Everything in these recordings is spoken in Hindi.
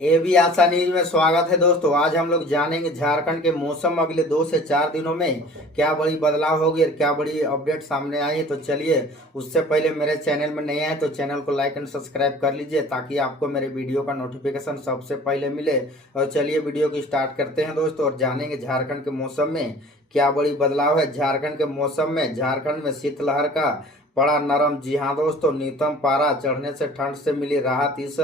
ए भी आसानी में स्वागत है दोस्तों। आज हम लोग जानेंगे झारखंड के मौसम अगले 2 से 4 दिनों में क्या बड़ी बदलाव होगी और क्या बड़ी अपडेट सामने आई है। तो चलिए, उससे पहले मेरे चैनल में नए आए तो चैनल को लाइक एंड सब्सक्राइब कर लीजिए ताकि आपको मेरे वीडियो का नोटिफिकेशन सबसे पहले मिले। और चलिए वीडियो को स्टार्ट करते हैं दोस्तों और जानेंगे झारखंड के मौसम में क्या बड़ी बदलाव है। झारखंड के मौसम में झारखंड में शीतलहर का पड़ा नरम। जी हाँ दोस्तों, न्यूनतम पारा चढ़ने से ठंड से मिली राहत। इस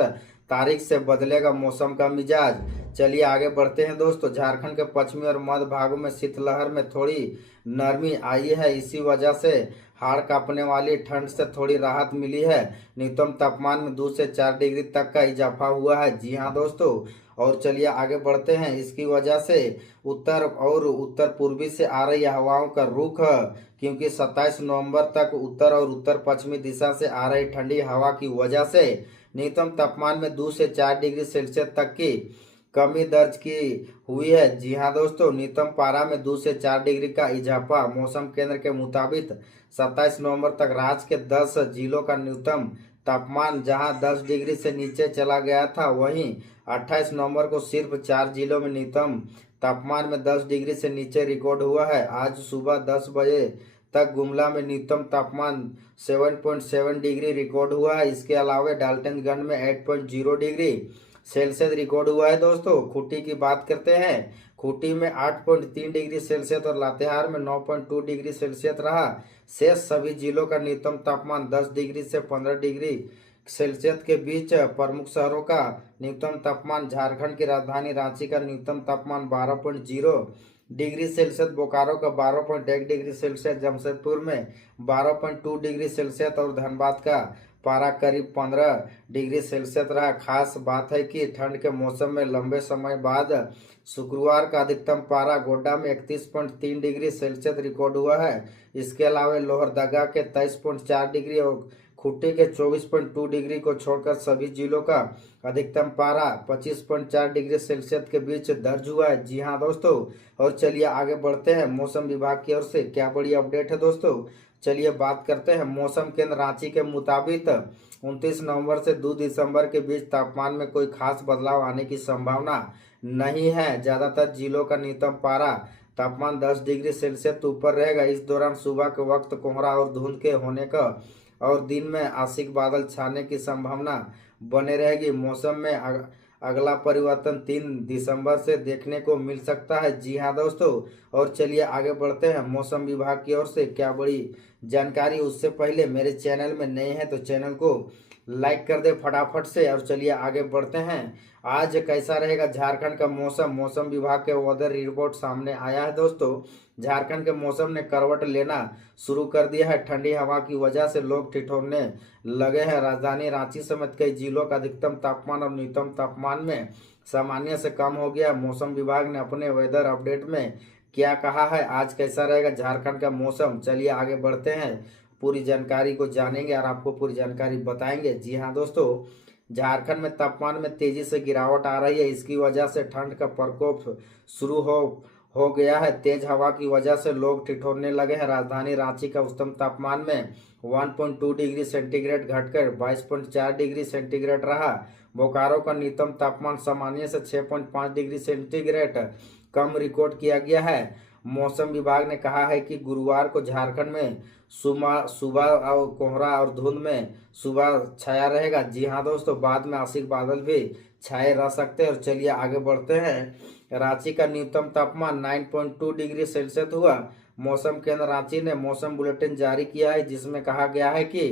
तारीख से बदलेगा मौसम का मिजाज। चलिए आगे बढ़ते हैं दोस्तों। झारखंड के पश्चिमी और मध्य भागों में शीतलहर में थोड़ी नरमी आई है। इसी वजह से हाड़ कांपने वाली ठंड से थोड़ी राहत मिली है। न्यूनतम तापमान में 2 से 4 डिग्री तक का इजाफा हुआ है। जी हाँ दोस्तों, और चलिए आगे बढ़ते हैं। इसकी वजह से उत्तर और उत्तर पूर्वी से आ रही हवाओं का रुख, क्योंकि 27 नवंबर तक उत्तर और उत्तर पश्चिमी दिशा से आ रही ठंडी हवा की वजह से न्यूनतम तापमान में 2 से 4 डिग्री सेल्सियस तक की कमी दर्ज की हुई है। जी हाँ दोस्तों, न्यूनतम पारा में 2 से 4 डिग्री का इजाफा। मौसम केंद्र के मुताबिक 27 नवंबर तक राज्य के 10 जिलों का न्यूनतम तापमान जहां 10 डिग्री से नीचे चला गया था, वहीं 28 नवंबर को सिर्फ 4 जिलों में न्यूनतम तापमान में 10 डिग्री से नीचे रिकॉर्ड हुआ है। आज सुबह 10 बजे तक गुमला में न्यूनतम तापमान 7.7 डिग्री रिकॉर्ड हुआ है। इसके अलावा डाल्टनगंज में 8.0 डिग्री सेल्सियस रिकॉर्ड हुआ है। दोस्तों, खूंटी की बात करते हैं। खूंटी में 8.3 डिग्री सेल्सियस और लातेहार में 9.2 डिग्री सेल्सियस रहा। शेष सभी जिलों का न्यूनतम तापमान 10 डिग्री से 15 डिग्री सेल्सियस के बीच। प्रमुख शहरों का न्यूनतम तापमान: झारखंड की राजधानी रांची का न्यूनतम तापमान 12.0 डिग्री सेल्सियस, बोकारो का 12.1 डिग्री सेल्सियस, जमशेदपुर में 12.2 डिग्री सेल्सियस और धनबाद का पारा करीब 15 डिग्री सेल्सियस रहा। खास बात है कि ठंड के मौसम में लंबे समय बाद शुक्रवार का अधिकतम पारा गोड्डा में 31.3 डिग्री सेल्सियस रिकॉर्ड हुआ है। इसके अलावा लोहरदगा के 23.4 डिग्री और खूंटी के 24.2 डिग्री को छोड़कर सभी जिलों का अधिकतम पारा 25.4 डिग्री सेल्सियस के बीच दर्ज हुआ है। जी हाँ दोस्तों, और चलिए आगे बढ़ते हैं। मौसम विभाग की ओर से क्या बड़ी अपडेट है दोस्तों, चलिए बात करते हैं। मौसम केंद्र रांची के मुताबिक 29 नवंबर से 2 दिसंबर के बीच तापमान में कोई खास बदलाव आने की संभावना नहीं है। ज्यादातर जिलों का न्यूनतम पारा तापमान 10 डिग्री सेल्सियस ऊपर रहेगा। इस दौरान सुबह के वक्त कोहरा और धुंध के होने का और दिन में आंशिक बादल छाने की संभावना बने रहेगी। मौसम में अगला परिवर्तन 3 दिसंबर से देखने को मिल सकता है। जी हाँ दोस्तों, और चलिए आगे बढ़ते हैं। मौसम विभाग की ओर से क्या बड़ी जानकारी, उससे पहले मेरे चैनल में नए हैं तो चैनल को लाइक कर दे फटाफट से। और चलिए आगे बढ़ते हैं। आज कैसा रहेगा झारखंड का मौसम, मौसम विभाग के वेदर रिपोर्ट सामने आया है दोस्तों। झारखंड के मौसम ने करवट लेना शुरू कर दिया है। ठंडी हवा की वजह से लोग ठिठुरने लगे हैं। राजधानी रांची समेत कई जिलों का अधिकतम तापमान और न्यूनतम तापमान में सामान्य से कम हो गया। मौसम विभाग ने अपने वेदर अपडेट में क्या कहा है, आज कैसा रहेगा झारखंड का मौसम, चलिए आगे बढ़ते हैं। पूरी जानकारी को जानेंगे और आपको पूरी जानकारी बताएंगे। जी हाँ दोस्तों, झारखंड में तापमान में तेजी से गिरावट आ रही है। इसकी वजह से ठंड का प्रकोप शुरू हो गया है। तेज हवा की वजह से लोग ठिठुरने लगे हैं। राजधानी रांची का उच्चतम तापमान में 1.2 डिग्री सेंटीग्रेड घटकर 22.4 डिग्री सेंटीग्रेड रहा। बोकारो का न्यूनतम तापमान सामान्य से 6.5 डिग्री सेंटीग्रेड कम रिकॉर्ड किया गया है। मौसम विभाग ने कहा है कि गुरुवार को झारखंड में सुबह और कोहरा और धुंध में सुबह छाया रहेगा। जी हाँ दोस्तों, बाद में आंशिक बादल भी छाए रह सकते हैं। और चलिए आगे बढ़ते हैं। रांची का न्यूनतम तापमान 9.2 डिग्री सेल्सियस हुआ। मौसम केंद्र रांची ने मौसम बुलेटिन जारी किया है, जिसमें कहा गया है कि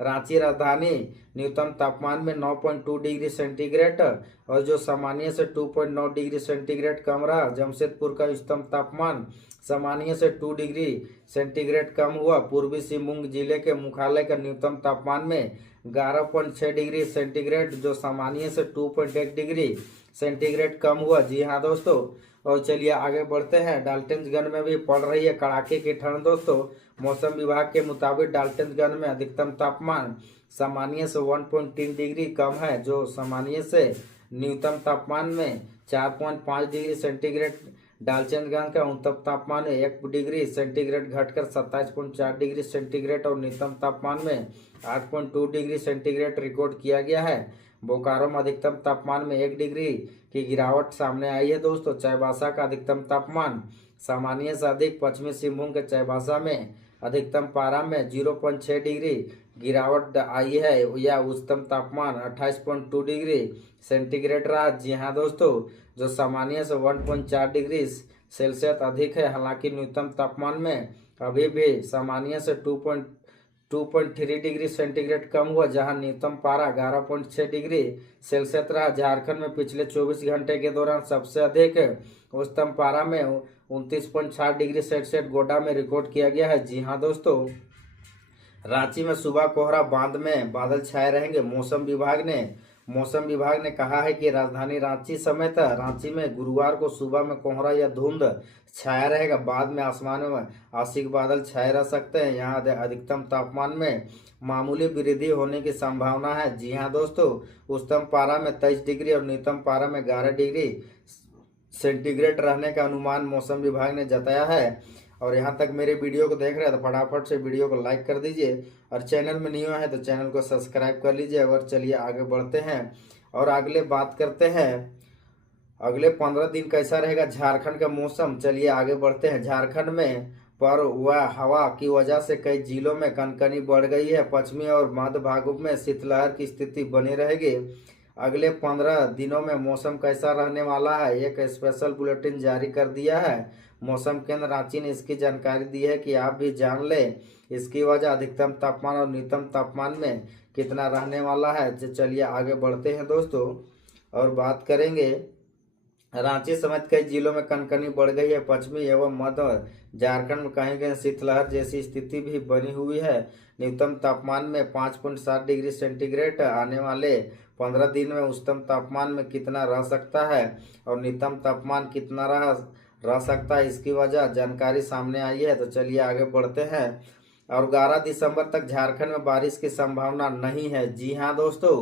रांची राजधानी न्यूनतम तापमान में 9.2 डिग्री सेंटीग्रेड और जो सामान्य से 2.9 डिग्री सेंटीग्रेड कम रहा। जमशेदपुर का उच्चतम तापमान सामान्य से 2 डिग्री सेंटीग्रेड कम हुआ। पूर्वी सिंहभूम जिले के मुख्यालय का न्यूनतम तापमान में 11.6 डिग्री सेंटीग्रेड जो सामान्य से 2.1 डिग्री सेंटीग्रेड कम हुआ। जी हाँ दोस्तों, और चलिए आगे बढ़ते हैं। डाल्टनगंज में भी पड़ रही है कड़ाके की ठंड दोस्तों। मौसम विभाग के मुताबिक डाल्टनगंज में अधिकतम तापमान सामान्य से 1.3 डिग्री कम है, जो सामान्य से न्यूनतम तापमान में 4.5 डिग्री सेंटीग्रेड। डाल्टनगंज का न्यूनतम तापमान 1 डिग्री सेंटीग्रेड घटकर 27.4 डिग्री सेंटीग्रेड और न्यूनतम तापमान में 8.2 डिग्री सेंटीग्रेड रिकॉर्ड किया गया है। बोकारो में अधिकतम तापमान में 1 डिग्री की गिरावट सामने आई है दोस्तों। चाईबासा का अधिकतम तापमान सामान्य से अधिक। पश्चिमी सिंहभूम के चाईबासा में अधिकतम पारा में 0.6 डिग्री गिरावट आई है या उच्चतम तापमान 28.2 डिग्री सेंटीग्रेड रहा। जी हाँ दोस्तों, जो सामान्य से 1.4 डिग्री सेल्सियस अधिक है। हालांकि न्यूनतम तापमान में अभी भी सामान्य से 2.3 डिग्री सेंटीग्रेड कम हुआ, जहां न्यूनतम पारा 11.6 डिग्री सेल्सियस रहा। झारखंड में पिछले 24 घंटे के दौरान सबसे अधिक उच्चतम पारा में 29.7 डिग्री सेल्सियस गोड्डा में रिकॉर्ड किया गया है। जी हाँ दोस्तों, रांची में सुबह कोहरा, बांध में बादल छाए रहेंगे। मौसम विभाग ने कहा है कि राजधानी रांची समेत रांची में गुरुवार को सुबह में कोहरा या धुंध छाया रहेगा। बाद में आसमान में आंशिक बादल छाए रह सकते हैं। यहाँ अधिकतम तापमान में मामूली वृद्धि होने की संभावना है। जी हाँ दोस्तों, उच्चतम पारा में 23 डिग्री और न्यूनतम पारा में 11 डिग्री सेंटीग्रेड रहने का अनुमान मौसम विभाग ने जताया है। और यहाँ तक मेरे वीडियो को देख रहे हैं तो फटाफट से वीडियो को लाइक कर दीजिए और चैनल में नहीं हुआ है तो चैनल को सब्सक्राइब कर लीजिए। और चलिए आगे बढ़ते हैं और अगले बात करते हैं अगले 15 दिन कैसा रहेगा झारखंड का मौसम। चलिए आगे बढ़ते हैं। झारखंड में पर वह हवा की वजह से कई जिलों में कनकनी बढ़ गई है। पश्चिमी और मध्य भागों में शीतलहर की स्थिति बनी रहेगी। अगले 15 दिनों में मौसम कैसा रहने वाला है, एक स्पेशल बुलेटिन जारी कर दिया है मौसम केंद्र रांची ने। इसकी जानकारी दी है कि आप भी जान लें इसकी वजह अधिकतम तापमान और न्यूनतम तापमान में कितना रहने वाला है। चलिए आगे बढ़ते हैं दोस्तों और बात करेंगे। रांची समेत कई जिलों में कनकनी बढ़ गई है। पश्चिमी एवं मध्य झारखंड में कहीं कहीं शीतलहर जैसी स्थिति भी बनी हुई है। न्यूनतम तापमान में 5.7 डिग्री सेंटीग्रेड आने वाले 15 दिन में उच्चतम तापमान में कितना रह सकता है और न्यूनतम तापमान कितना रह सकता है, इसकी वजह जानकारी सामने आई है। तो चलिए आगे बढ़ते हैं। और 11 दिसंबर तक झारखंड में बारिश की संभावना नहीं है। जी हाँ दोस्तों,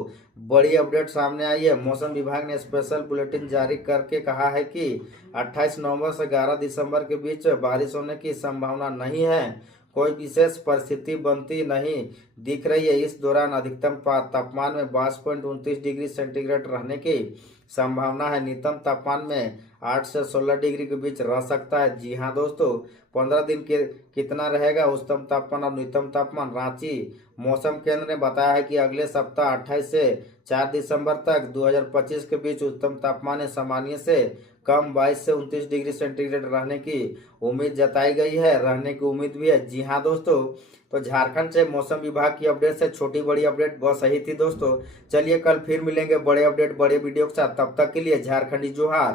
बड़ी अपडेट सामने आई है। मौसम विभाग ने स्पेशल बुलेटिन जारी करके कहा है कि 28 नवंबर से 11 दिसंबर के बीच बारिश होने की संभावना नहीं है। कोई विशेष परिस्थिति बनती नहीं दिख रही है। इस दौरान अधिकतम तापमान में 22.29 डिग्री सेंटीग्रेड रहने की संभावना है। न्यूनतम तापमान में 8 से 16 डिग्री के बीच रह सकता है। जी हाँ दोस्तों, 15 दिन के कितना रहेगा उच्चतम तापमान और न्यूनतम तापमान। रांची मौसम केंद्र ने बताया है कि अगले सप्ताह 28 से 4 दिसंबर तक 2025 के बीच उच्चतम तापमान सामान्य से कम 22 से 29 डिग्री सेंटीग्रेड रहने की उम्मीद जताई गई है। रहने की उम्मीद भी है। जी हाँ दोस्तों, तो झारखंड से मौसम विभाग की अपडेट से छोटी बड़ी अपडेट बस सही थी दोस्तों। चलिए कल फिर मिलेंगे बड़े अपडेट बड़े वीडियो के साथ। तब तक के लिए झारखंडी जोहार।